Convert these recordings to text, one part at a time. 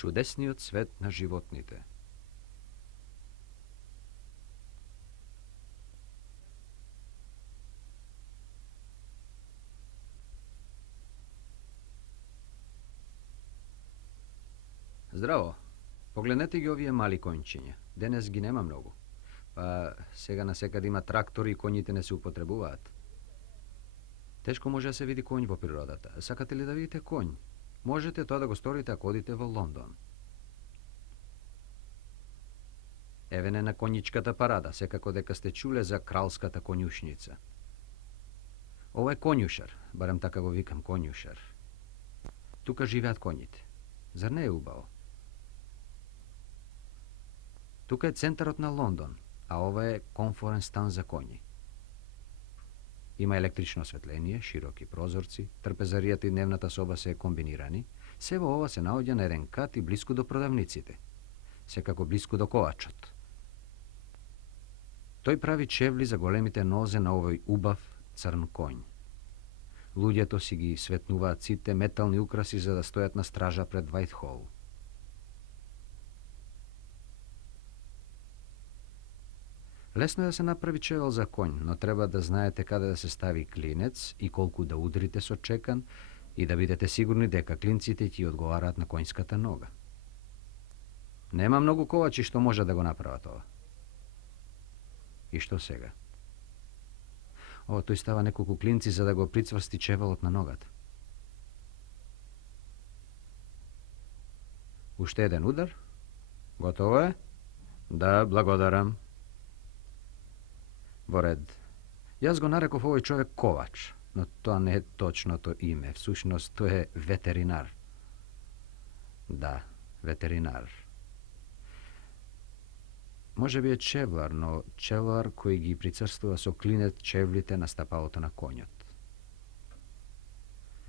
Чудесниот свет на животните. Здраво. Погледнете ги овие мали конјчиња. Денес ги нема многу. Па сега насекаде има трактори и коњите не се употребуваат. Тешко може да се види конј во природата. Сакате ли да видите конј? Можете тоа да го сторите ако одите во Лондон. Еве на конјичката парада, секако дека сте чуле за кралската конјушница. Ова е конјушар, барем така го викам, конјушар. Тука живеат коњите. Зар не е убаво? Тука е центарот на Лондон, а ова е конференц стан за коњи. Има електрично осветление, широки прозорци, трпезаријата и дневната соба се комбинирани. Се во ова се наоѓа на еден кат и блиску до продавниците. Секако блиску до ковачот. Тој прави чевли за големите нозе на овој убав црн конј. Луѓето си ги светнуваат сите метални украси за да стојат на стража пред Вајтхол. Лесно е да се направи чевел за конј, но треба да знаете каде да се стави клинец и колку да удрите со чекан и да бидете сигурни дека клинците ќе одговараат на конјската нога. Нема многу ковачи што може да го направат ова. И што сега? Ово, тој става неколку клинци за да го прицврсти чевелот на ногата. Уште еден удар? Готово е? Да, благодарам. Во ред. Јас го нареков овој човек ковач, но тоа не е точното име. Всушност, тој е ветеринар. Да, ветеринар. Може би е чевлар, но чевлар кој ги прицрстува со клинет чевлите на стапалото на конјот.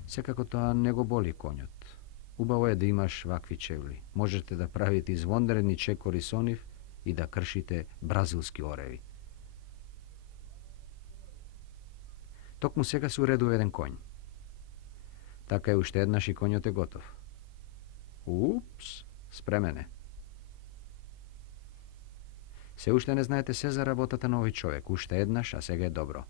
Секако тоа не го боли конјот. Убаво е да имаш вакви чевли. Можете да правите извонредни чекори со нив и да кршите бразилски ореви. Токму сега се уредува еден конј. Така е уште еднаш и конјот е готов. Упс, спремен е. Се уште не знаете се за работата на овој човек. Уште еднаш, а сега е добро.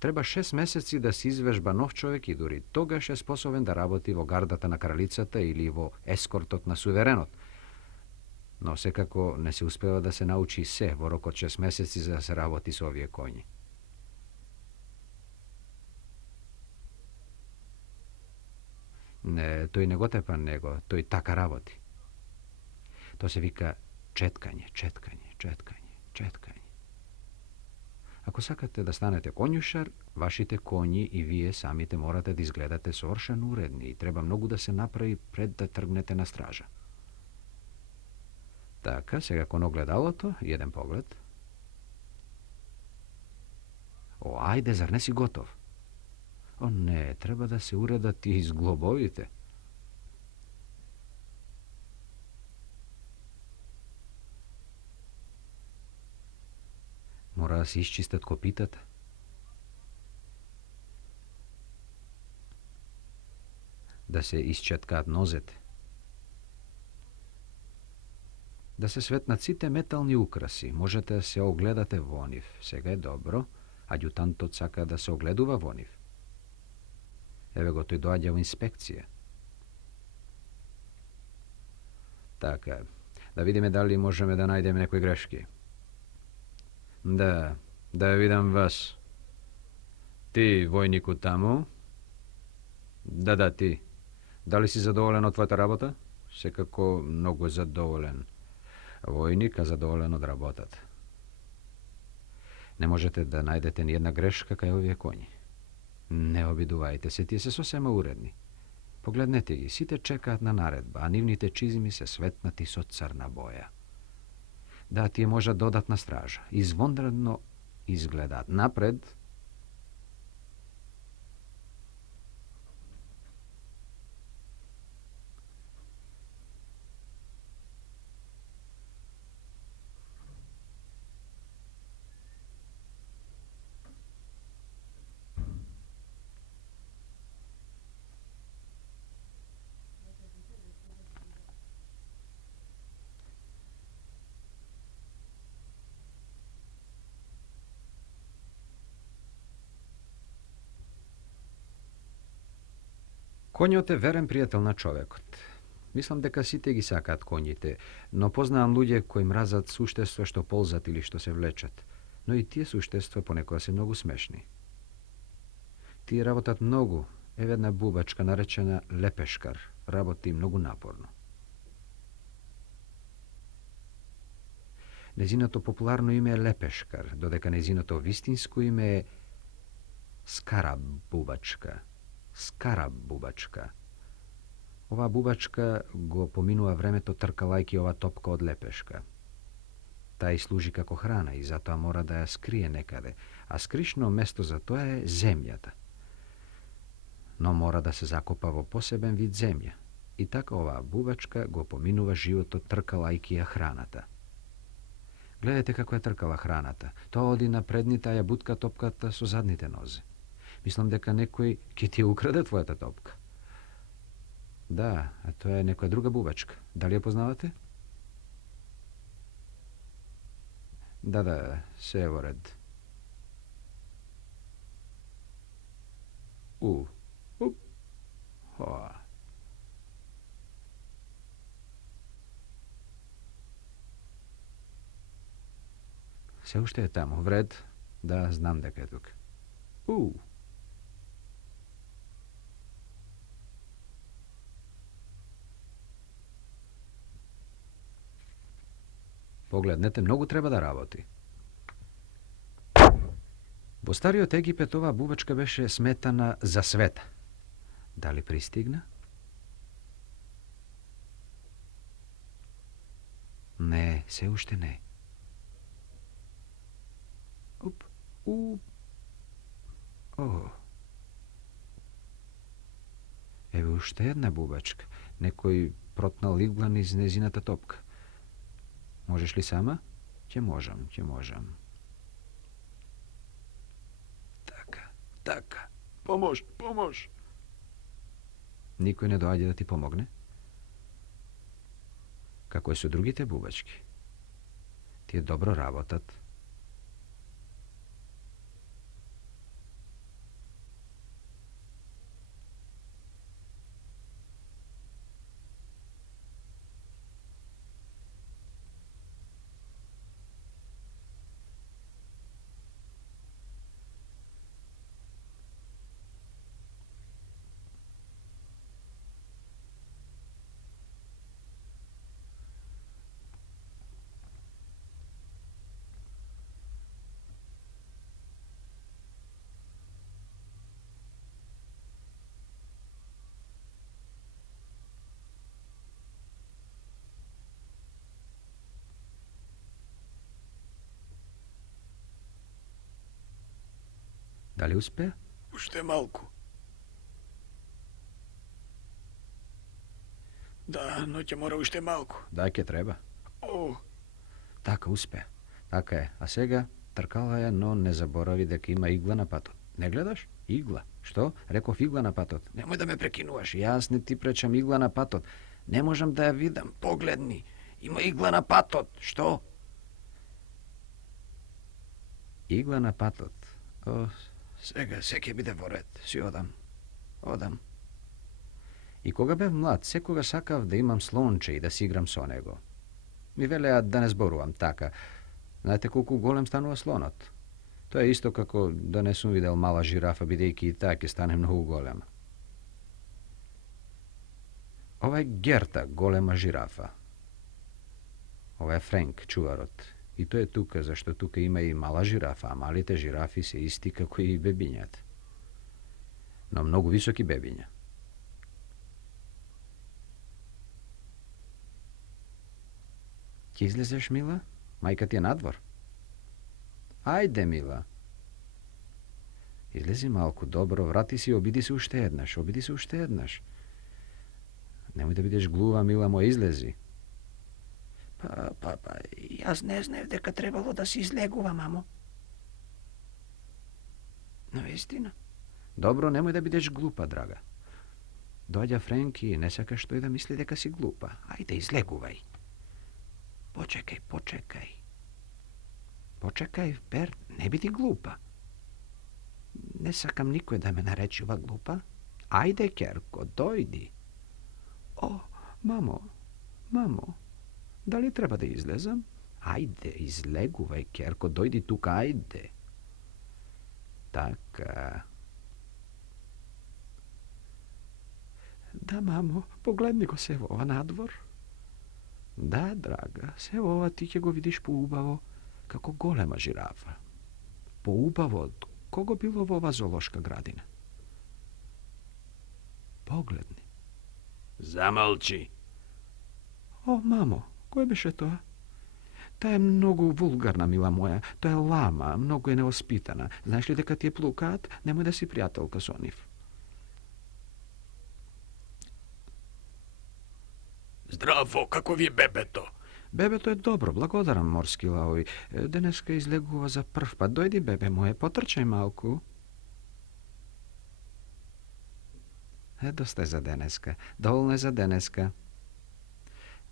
Треба 6 месеци да се извежба нов човек и дури тогаш е способен да работи во гардата на кралицата или во ескортот на суверенот. Но секако не се успева да се научи се во рок од 6 месеци за да се работи со овие коњи. Не, тој не го тепа него, тој така работи. Тоа се вика четкање, четкање, четкање, четкање. Ако сакате да станете конјушар, вашите коњи и вие самите морате да изгледате совршено уредни и треба многу да се направи пред да тргнете на стража. Така, сега кон огледалото, еден поглед. О, ајде, зар не си готов? О, не, треба да се уредат и изглобовите. Мора да се исчистат копитата. Да се исчеткаат нозете. Да се светнат сите метални украси. Можете да се огледате во нив. Сега е добро. Аѓутантот сака да се огледува во нив. Еве го, тој доаѓа во инспекција. Така, да видиме дали можеме да најдеме некои грешки. Да ја видам вас. Ти, војнику таму? Да, ти. Дали си задоволен од твојата работа? Секако многу задоволен. Војник, а задоволен од работата. Не можете да најдете ни една грешка кај овие коњи. Не обидувајте се, тие се сосема уредни. Погледнете ги, сите чекаат на наредба, а нивните чизми се светнати со црна боја. Да, тие можат да одат на стража. Извонредно изгледаат. Напред. Конјот е верен пријател на човекот. Мислам дека сите ги сакаат коњите, но познаам луѓе кои мразат суштества што ползат или што се влечат. Но и тие суштества понекогаш се многу смешни. Тие работат многу. Еве една бубачка наречена лепешкар. Работи многу напорно. Незиното популарно име е Лепешкар, додека незиното вистинско име е Скараб бубачка. Скараб бубачка. Оваа бубачка го поминува времето тркалајки ова топка од лепешка. Таа и служи како храна и затоа мора да ја скрие некаде, а скришно место за тоа е земјата. Но мора да се закопа во посебен вид земја. И така оваа бубачка го поминува животот тркалајки ја храната. Гледате како е тркала храната. Тоа оди на предните, а ја бутка топката со задните нозе. Мислам дека некој ќе ти украде твојата топка. Да, а тоа е некоја друга бубачка. Дали ја познавате? Да, се е во ред. Уп. Хоа. Се уште е таму, вред? Да, знам дека е тука. Погледнете, многу треба да работи. Во стариот Египет оваа бубачка беше сметана за света. Дали пристигна? Не, се уште не. Еве уште една бубачка. Некој протнал игла низ незината топка. Можеш ли сама? Ќе можам. Така. Помош. Никој не доаѓа да ти помогне? Како е со другите бубачки? Тие добро работат. Дали успеа? Уште малку. Да, но ќе мора уште малку. Да, ќе треба. Така, успеа. Така е. А сега тркала ја, но не заборави дека има игла на патот. Не гледаш? Игла. Што? Реков игла на патот. Немој да ме прекинуваш. Јас не ти пречам, игла на патот. Не можам да ја видам. Погледни. Има игла на патот. Што? Игла на патот. Сега се ќе биде во ред. Си одам. И кога бев млад, секога сакав да имам слонче и да си играм со него. Ми велеа да не зборувам така. Знаете колку голем станува слонот? Тоа е исто како да не сум видел мала жирафа, бидејќи и таа ќе стане многу голема. Ова е Герта, голема жирафа. Ова е Френк, чуварот. И тој е тука, зашто тука има и мала жирафа, а малите жирафи се исти како и бебињата. Но многу високи бебиња. Ќе излезеш, Мила? Мајка ти е надвор. Ајде, Мила. Излези малку, добро, врати си, обиди се уште еднаш. Немој да бидеш глува, Мила, мој, излези. Јас не знаев дека требало да се излегува, мамо. Навистина. Добро, немој да бидеш глупа, драга. Доаѓа Френки и не сакаш тој да мисли дека си глупа. Ајде, излегувај. Почекај, Берт, не биди глупа. Не сакам никој да ме наречува глупа. Ajde, Kerko, dojdi. O, mamo, mamo, da li treba da izlezam? Ajde, izleguvaj, Kerko, dojdi tuka, ajde. Taka. Da, mamo, pogledni ko se ova nadvor. Da, draga, se ova ti ќе го видиш поубаво, како голема жирафа. Поубаво од кого било во ова зоолошка градина. Погледни. Замолчи. О, мамо, кој беше тоа? Та е многу вулгарна, мила моја. Тоа е лама, многу е неоспитана. Знаеш ли дека ти е плукаат? Немој да си пријателка со нив. Здраво, како ви бебето? Бебето е добро, благодарам, морски лаој. Денеска излегува за прв пат. Дојди, бебе моје, потрчај малку. Доста е за денеска. Доволно е за денеска.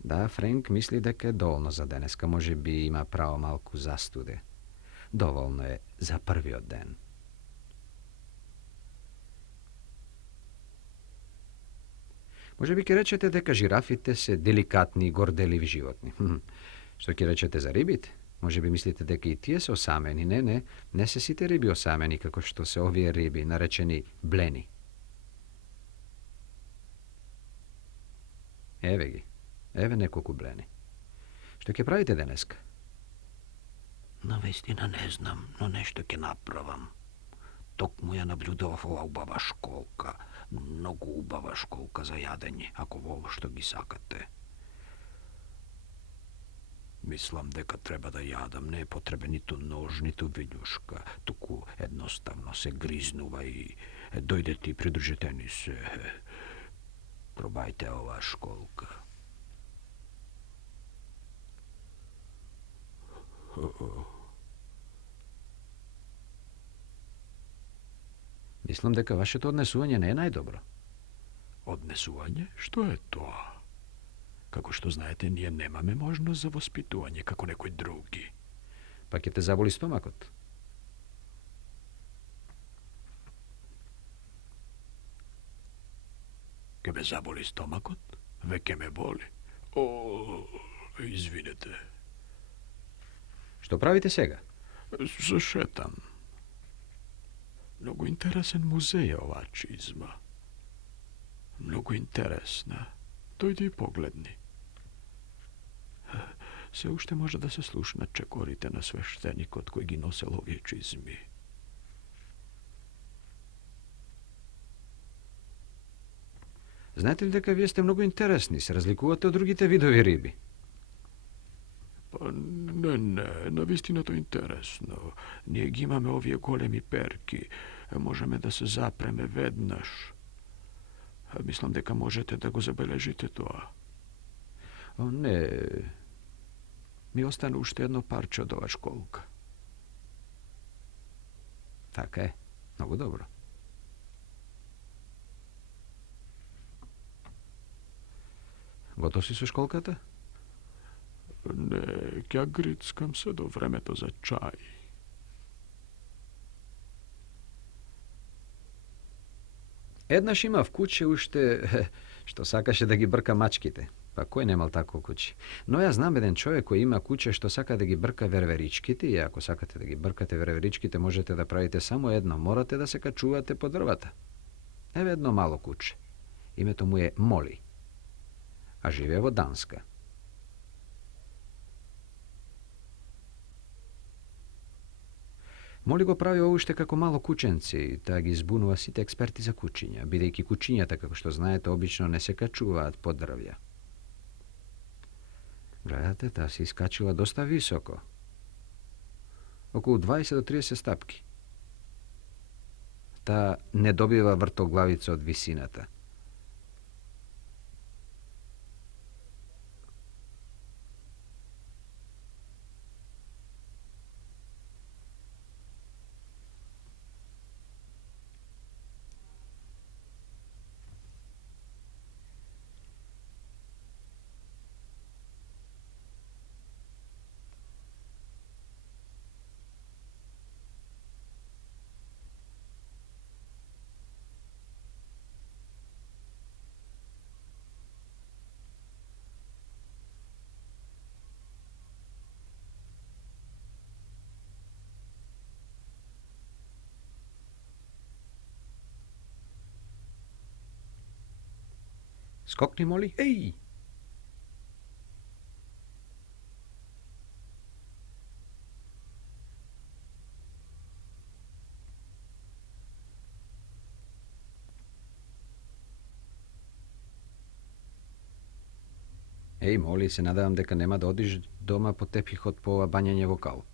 Да, Френк мисли дека е доволно за денеска. Може би има право малку застуде. Доволно е за првиот ден. Може би ќе речете дека жирафите се деликатни и горделиви животни. Што ќе речете за рибите? Може би мислите дека и тие се осамени. Не се сите риби осамени, како што се овие риби, наречени блени. Еве ги. Еве неколку блени. Што ќе правите денеска? Навистина не знам, но нешто ќе направам. Токму ја наблюдував ова убава школка. Многу убава школка за јадење, ако воопшто ги сакате. Мислам дека треба да јадам, не е потребен ниту нож, ниту вилјушка, туку едноставно се гризнува и дојдете и придружете ни се. Пробајте ова школка. Мислам дека вашето однесување не е најдобро. Однесување? Што е тоа? Како што знаете, ние немаме можност за воспитување како некои други. Па ќе те заболи стомакот. Ке ме заболи стомакот? Веќе ме боли. О, извинете. Што правите сега? Се шетам. Многу интересен музеј е оваа чизма. Многу интересна. Дојди и погледни. Се уште може да се слушнат чекорите на свештеникот кој ги носел овие чизми. Знаете ли дека вие сте многу интересни, се разликувате од другите видови риби? Па не, навистина тоа е интересно. Ние ги имаме овие големи перки. Можеме да се запреме веднаш. Мислам дека можете да го забележите тоа. О, не. Ми остане уште едно парче од ова школка. Така е. Многу добро. Готов си со школката? Не, ќе грицкам се до времето за чај. Еднаш имав куче уште што сакаше да ги брка мачките. Па кој немал тако куче? Но ја знам еден човек кој има куче што сака да ги брка верверичките и ако сакате да ги бркате верверичките можете да правите само едно, морате да се качувате по дрвата. Еве едно мало куче. Името му е Моли. А живее во Данска. Моли го прави уште како мало кученце и таа ги збунува сите експерти за кучиња, бидејќи кучињата, како што знаете, обично не се качуваат по дрвја. Гледате, таа се искачила доста високо. Околу 20 до 30 стапки. Таа не добива вртоглавица од висината. Skokni, Moli, ej! Ej, Moli, se nadam дека нема да одиш дома по тепихот по ова бањање во кал.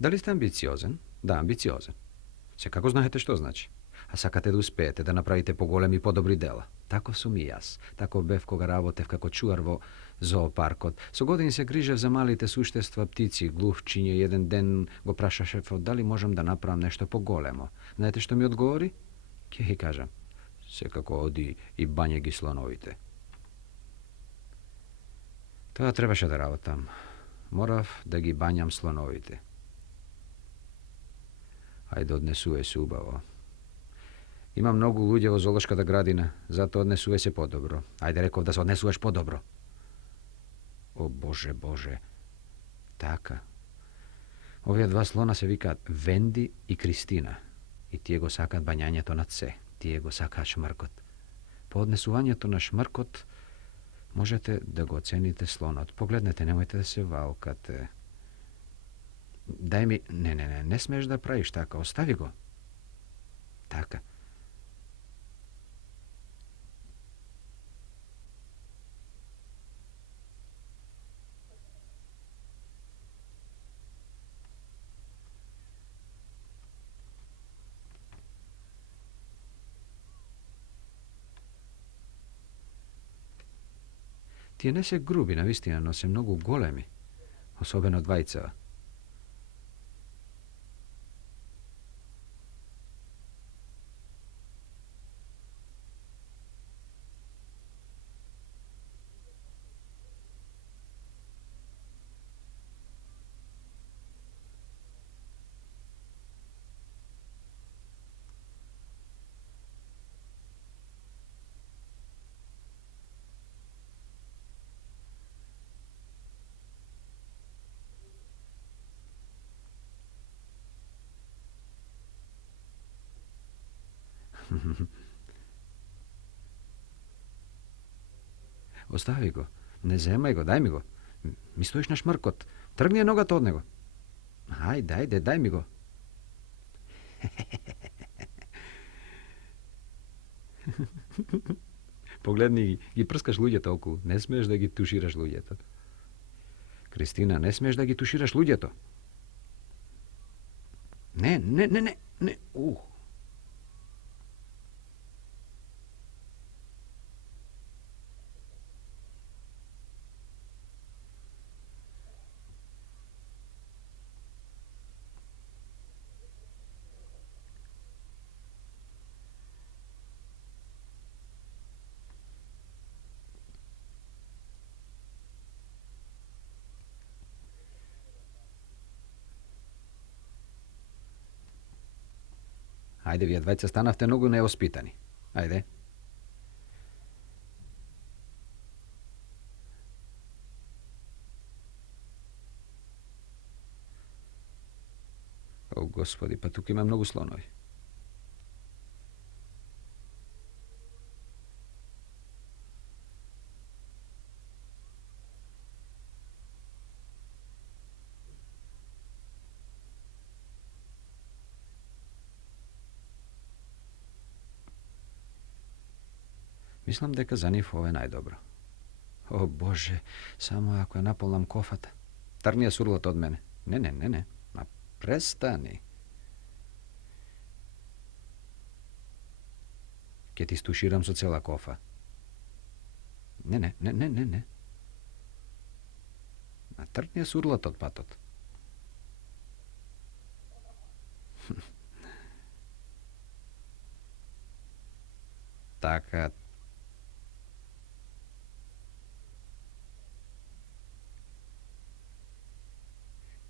Дали сте амбициозен? Да, амбициозен. Секако знаете што значи. А сакате да успеете, да направите поголеми и подобри дела. Таков сум и јас. Таков бев кога работев како чуар во зоопаркот. Со години се грижев за малите суштества, птици, глувчиња. Еден ден го праша шефот дали можам да направам нешто поголемо. Знаете што ми одговори? Ќе ги кажам. Секако оди и бање ги слоновите. Тоа требаше да работам. Морав да ги бањам слоновите. Ајде, однесуе се убаво. Има многу луѓе во зоолошката градина, затоа однесуе се подобро. Ајде, реков да се однесуваш подобро. О, Боже, Боже. Така. Овие два слона се викаат Венди и Кристина. И тие го сакаат бањањето над се. Тие го сакаат шмркот. По однесувањето на шмркот можете да го оцените слонот. Погледнете, немојте да се валкате. Дај ми... Не смеш да правиш така. Остави го. Така. Тие не се груби, навистина, но се многу големи. Особено двајцева. Остави го. Не земај го, дај ми го. Ми стоиш на шмркот. Тргни ја ногата од него. Ајде, дај ми го. Погледни ги прскаш луѓето околу. Не смееш да ги тушираш луѓето. Кристина, не смееш да ги тушираш луѓето. Не. Ајде, вие двајца станавте многу неоспитани. Ајде. О, Господи, па тука има многу слонови. Мислам дека за нив ова е најдобро. О, Боже, само ако ја наполнам кофата. Трни ја сурлото од мене. Не. Ма престани. Ке ти стуширам со цела кофа. Не. Ма трни ја сурлото од патот. Така.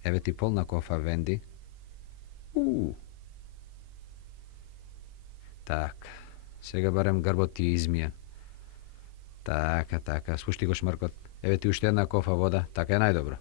Еве ти полна кофа, Венди. Така. Сега барем грбот ти измие. Така, спушти го шмркот. Еве ти уште една кофа вода, така е најдобро.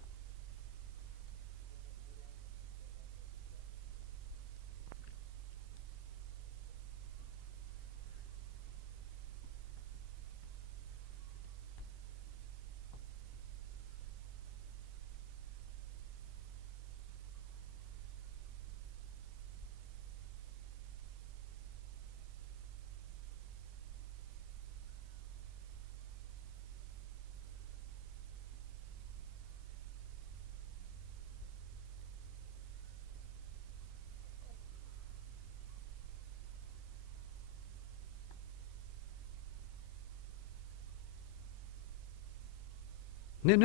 Не.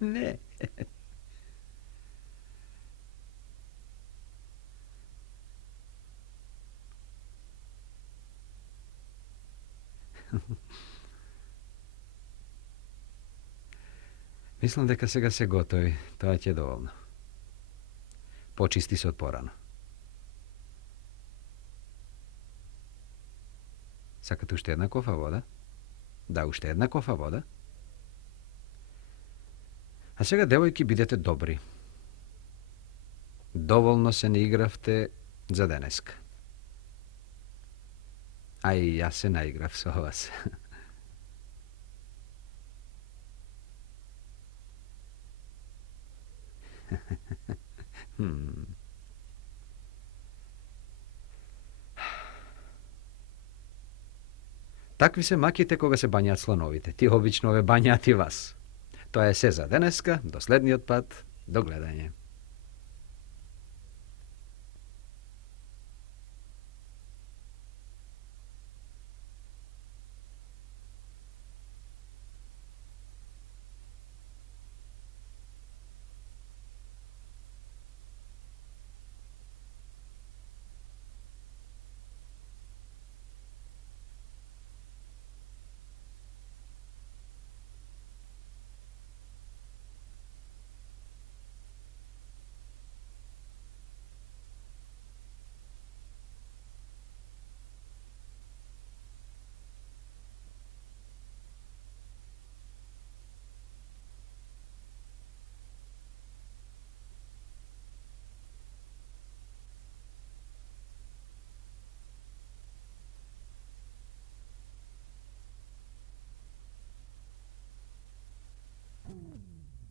Не. Мислам дека сега се готови. Тоа ќе е доволно. Почисти се од порано. Сакате уште една кофа вода? Да, уште една кофа вода. А сега, девојки, бидете добри. Доволно се не игравте за денеска. А и јас се наиграв со вас. Такви се маките кога се бањаат слоновите. Ти обично ве бањаат и вас. Тоа е се за денеска, до следниот пат, до гледање.